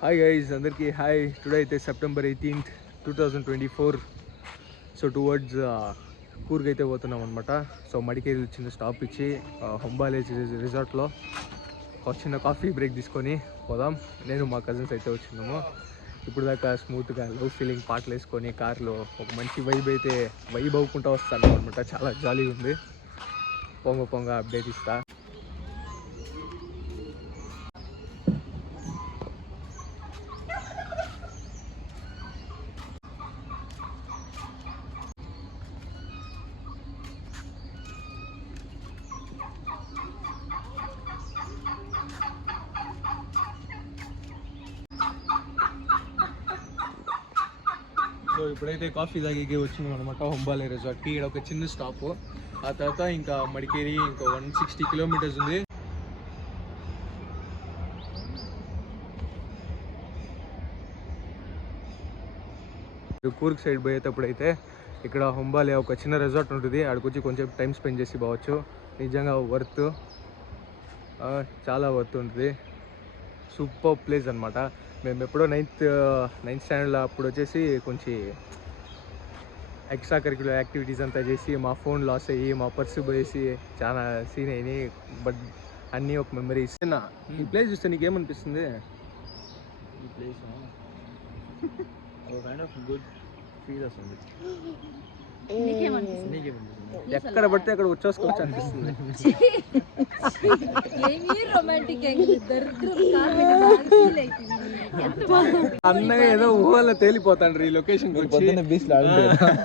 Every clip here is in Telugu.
హాయ్ గైజ్ అందరికీ హాయ్ టుడే అయితే September eighteenth two thousand twenty four so towards Coorg అయితే పోతున్నాం అనమాట సో మడికేరి చిన్న స్టాప్ ఇచ్చి uh, హొంబాలే రిసార్ట్లో ఒక చిన్న కాఫీ బ్రేక్ తీసుకొని పోదాం. నేను మా కజిన్స్ అయితే వచ్చినాము. ఇప్పుడు దాకా స్మూత్గా లవ్ ఫీలింగ్ పాటలు వేసుకొని కార్లో ఒక మంచి వైబ్ అయితే వైబ్ అవ్వకుండా వస్తాను అనమాట చాలా జాలీగా ఉంది. పొంగ పొంగ అప్డేట్ ఇస్తా సో ఇప్పుడైతే కాఫీ తాగి వచ్చినాం అనమాట హొంబాలే రిసార్ట్కి ఇక్కడ ఒక చిన్న స్టాప్. ఆ తర్వాత ఇంకా మడికేరి ఇంకా వన్ సిక్స్టీ కిలోమీటర్స్ ఉంది. కూర్గ్ సైడ్ పోయేటప్పుడు అయితే ఇక్కడ హొంబాలే ఒక చిన్న రిసార్ట్ ఉంటుంది. అక్కడికి వచ్చి కొంచెం టైం స్పెండ్ చేసి పోవచ్చు. నిజంగా వర్త్. చాలా వర్త్ ఉంటుంది. సూపర్ ప్లేస్ అనమాట మేము ఎప్పుడో నైన్త్ నైన్త్ స్టాండర్డ్లో అప్పుడు వచ్చేసి కొంచెం ఎక్స్ట్రా కరిక్యులర్ యాక్టివిటీస్ అంతా చేసి మా ఫోన్ లాస్ అయ్యి మా పర్సు పోయేసి చాలా సీన్ అయినాయి. బట్ అన్నీ ఒక మెమరీస్ ఈ ప్లేస్ చూస్తే నీకేమనిపిస్తుంది? ఈ ప్లేస్ ఒక కైండ్ ఆఫ్ గుడ్ ఫీల్ వస్తుంది. నీకేమనిపిస్తుంది? నీకేమనిపిస్తుంది? ఎక్కడ పడితే అక్కడ వచ్చేసుకోవచ్చు అనిపిస్తుంది. ఏమీ రొమాంటిక్ దరిద్రం అన్నగా ఏదో ఊహలో తేలిపోతాండ్రు ఈ లొకేషన్ పొద్దున్న బీచ్లో ఆడుంటే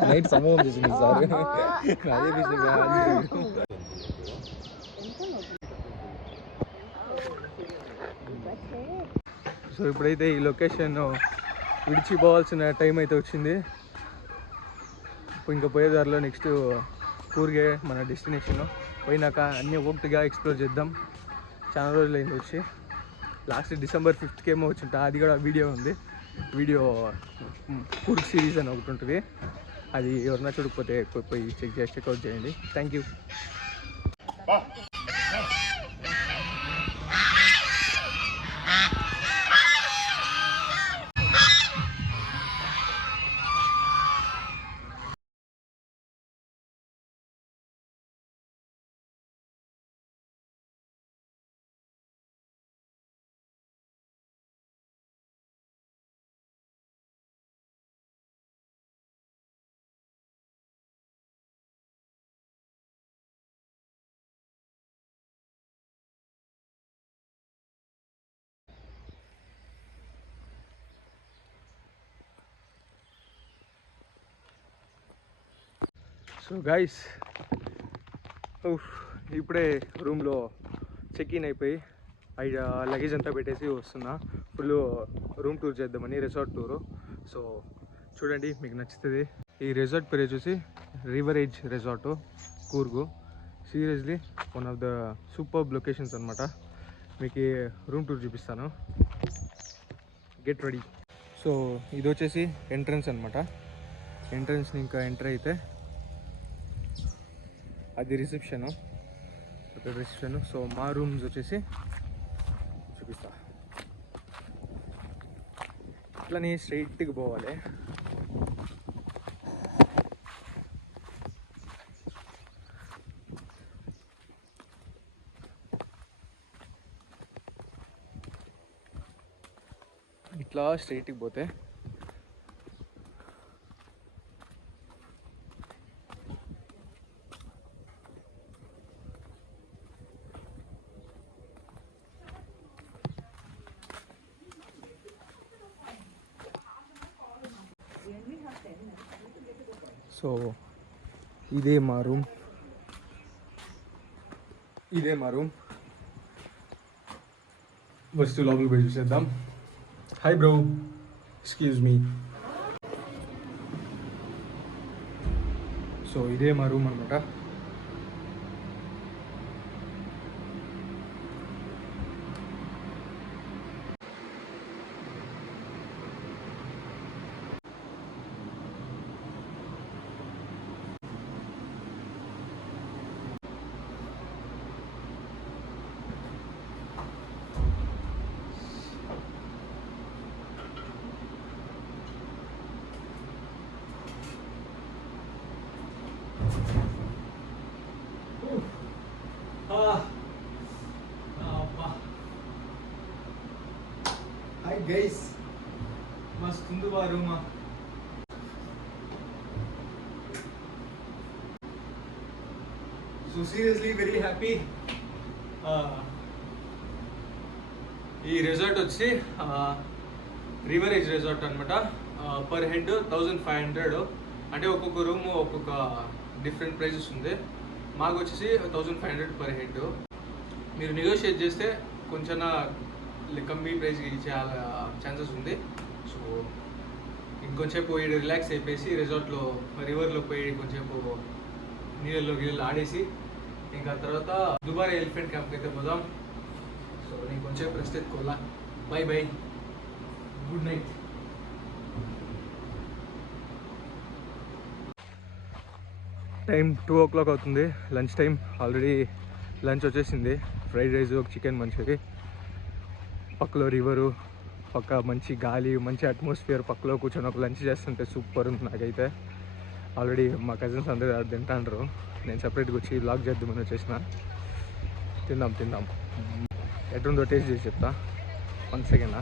నైట్ సమయం చేసింది సార్. అదే బీచ్ సో ఇప్పుడైతే ఈ లొకేషన్ విడిచిపోవాల్సిన టైం అయితే వచ్చింది. ఇప్పుడు ఇంకా పోయే దారిలో నెక్స్ట్ కూర్గే మన డెస్టినేషన్ పోయినాక అన్నీ ఒకటిగా ఎక్స్ప్లోర్ చేద్దాం. చాలా రోజులు అయింది వచ్చి. లాస్ట్ డిసెంబర్ ఫిఫ్త్కి ఏమో వచ్చింట అది కూడా వీడియో ఉంది. వీడియో ఫుడ్ సిరీస్ అని ఒకటి ఉంటుంది. అది ఎవరన్నా చూడకపోతే పోయి- పోయి చెక్ చేసి చెక్అవుట్ చేయండి. థ్యాంక్ యూ సో గైస్ ఇప్పుడే రూమ్లో చెక్ ఇన్ అయిపోయి లగేజ్ అంతా పెట్టేసి వస్తున్నా. ఫుల్ రూమ్ టూర్ చేద్దామని రిసార్ట్ టూరు సో చూడండి మీకు నచ్చుతుంది. ఈ రిసార్ట్ పేరు చూసి river edge resort Coorg. Seriously one of the super locations అనమాట మీకు రూమ్ టూర్ చూపిస్తాను. గెట్ రెడీ సో ఇది వచ్చేసి ఎంట్రన్స్ అనమాట ఎంట్రన్స్ని ఇంకా ఎంటర్ అయితే అది రిసెప్షన్ రిసెప్షన్ సో మా రూమ్స్ వచ్చేసి చూపిస్తా. ఇట్లనే స్ట్రైట్కి పోవాలి. ఇట్లా స్ట్రైట్కి పోతే సో ఇదే మా రూమ్. ఇదే మా రూమ్. ఫస్ట్ లోపలికి పోయి చూసేద్దాం. Hi bro excuse me so ఇదే మా రూమ్ అనమాట ముందు ఉంది బా room so seriously very happy ఈ రిజార్ట్ వచ్చి రివరేజ్ రిజార్ట్ అనమాట per head thousand five hundred అంటే ఒక్కొక్క రూమ్ ఒక్కొక్క డిఫరెంట్ ప్రైజెస్ ఉంది. మాకు వచ్చేసి thousand five hundred per head మీరు నెగోషియేట్ చేస్తే కొంచెం కమ్మీ ప్రైస్కి ఇచ్చే ఛాన్సెస్ ఉంది. సో ఇంకొంచేపు పోయి రిలాక్స్ అయిపోయి రిసార్ట్లో రివర్లో పోయి కొంచెంసేపు నీళ్ళలో గిళ్ళు ఆడేసి ఇంకా తర్వాత దుబాయ్ ఎలిఫెంట్ క్యాంప్కి అయితే పోదాం. సో నేను కొంచెంసేపు rest ఎత్తుకోవాలా? Bye bye good night time two o'clock అవుతుంది. లంచ్ టైం ఆల్రెడీ లంచ్ వచ్చేసింది. ఫ్రైడ్ రైస్ ఒక చికెన్ మంచూరి పక్కలో రివరు పక్క మంచి గాలి మంచి అట్మాస్ఫియర్ పక్కలో కూర్చొని ఒక లంచ్ చేస్తుంటే సూపర్ ఉంది నాకైతే. ఆల్రెడీ మా కజిన్స్ అందరూ తింటాండ్రు. నేను సపరేట్గా వచ్చి లాక్ చేద్దామని వచ్చేసిన. తిందాం తిందాం. ఎటుందో టేస్ట్ చేసి చెప్తా. వన్ సెకండ్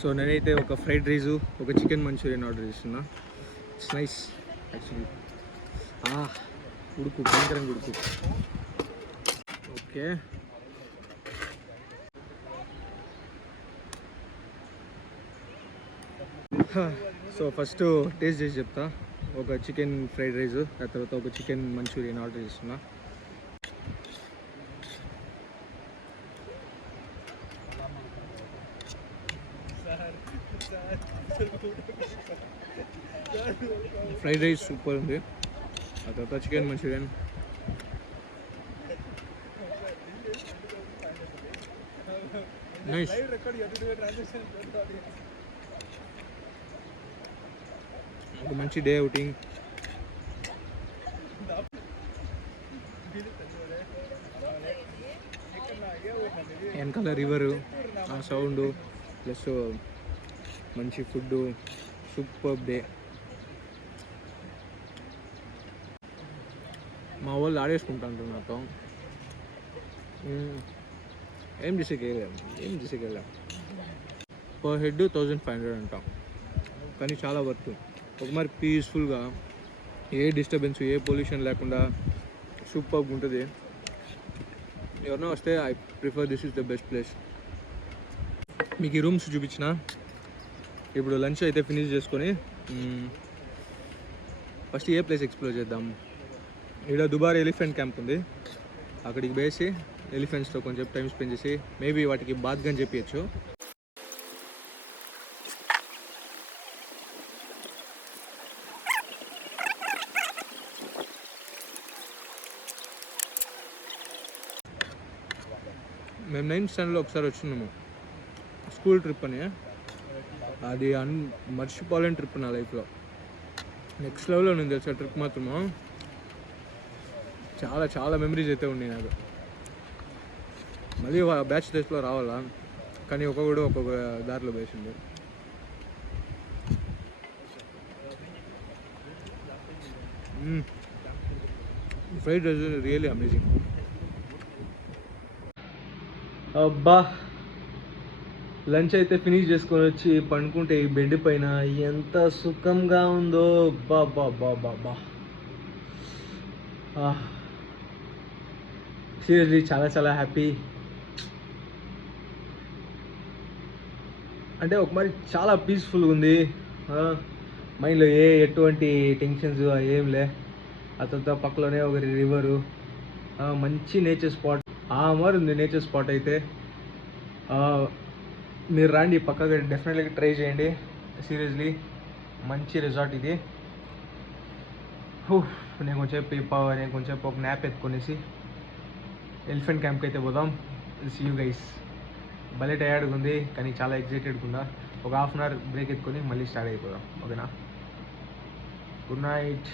సో నేనైతే ఒక ఫ్రైడ్ రైస్ ఒక చికెన్ మంచూరియన్ ఆర్డర్ చేస్తున్నా. ఇట్స్ నైస్ యాక్చువల్లీ ఉడుకు భయంకరంగా ఉడుకు. ఓకే. సో ఫస్ట్ టేస్ట్ చేసి చెప్తా. ఒక చికెన్ ఫ్రైడ్ రైస్ ఆ తర్వాత ఒక చికెన్ మంచూరియన్ ఆర్డర్ చేస్తున్నా. ఫ్రైడ్ రైస్ సూపర్ ఉంది. ఆ తర్వాత చికెన్ మంచూరియన్. నైస్. ఒక మంచి డే అవుటింగ్ వెనకాల రివరు ఆ సౌండ్ ప్లస్ మంచి ఫుడ్ సూపర్ డే. మా వాళ్ళు ఆడేసుకుంటాంటారు నాతో. ఏం ఏం చేసేకెళ్ళాం ఏం చేసేకెళ్ళాం per head thousand five hundred అంటాం. కానీ చాలా వర్త్. ఒక మరి పీస్ఫుల్గా ఏ డిస్టర్బెన్స్ ఏ పొల్యూషన్ లేకుండా సూపర్గా ఉంటుంది. ఎవరినో వస్తే I prefer this is the best place. మీకు ఈ రూమ్స్ చూపించిన. ఇప్పుడు లంచ్ అయితే ఫినిష్ చేసుకొని ఫస్ట్ ఏ ప్లేస్ ఎక్స్ప్లోర్ చేద్దాం? ఇక్కడ దుబారా ఎలిఫెంట్ క్యాంప్ ఉంది. అక్కడికి వేసి ఎలిఫెంట్స్తో కొంచెం టైం స్పెండ్ చేసి మేబీ వాటికి బాత్ గని చెప్పచ్చు. మేము నైన్త్ స్టాండర్డ్లో ఒకసారి వచ్చినాము. స్కూల్ ట్రిప్ అని. అది అన్ మర్చిపోలేని ట్రిప్ నా లైఫ్లో. నెక్స్ట్ లెవెల్లో నేను తెలిసిన ట్రిప్ మాత్రము? చాలా చాలా మెమరీస్ అయితే ఉన్నాయి నాకు. మళ్ళీ బ్యాచ్ టెస్ట్లో రావాలా? కానీ ఒక్కొక్కడు ఒక్కొక్క దారిలో వేసింది ఫ్రైడ్ రైస్ రియల్లీ అమేజింగ్ అబ్బా! లంచ్ అయితే ఫినిష్ చేసుకొని వచ్చి పండుకుంటే ఈ బెడ్ పైన ఎంత సుఖంగా ఉందో. బా బా బా బా బా. సీరియస్లీ చాలా చాలా హ్యాపీ అంటే ఒక మరి చాలా పీస్ఫుల్గా ఉంది. మైండ్లో ఏ ఎటువంటి టెన్షన్స్ ఏం లే. ఆ తర్వాత పక్కలోనే ఒక రివరు మంచి నేచర్ స్పాట్ ఆ మరి ఉంది నేచర్ స్పాట్ అయితే. మీరు రండి పక్కగా డెఫినెట్గా ట్రై చేయండి. సీరియస్లీ మంచి రిసార్ట్ ఇది. నేను కొంచెం నేను కొంచెం ఒక న్యాప్ ఎత్తుకునేసి ఎలిఫెంట్ క్యాంప్కి అయితే పోదాం. సీ యూ గైస్ భలే టయర్డ్గా ఉంది కానీ చాలా ఎగ్జైటెడ్గా ఉందా ఒక హాఫ్ అన్ అవర్ బ్రేక్ ఎత్తుకొని మళ్ళీ స్టార్ట్ అయిపోదాం. ఓకేనా గుడ్ నైట్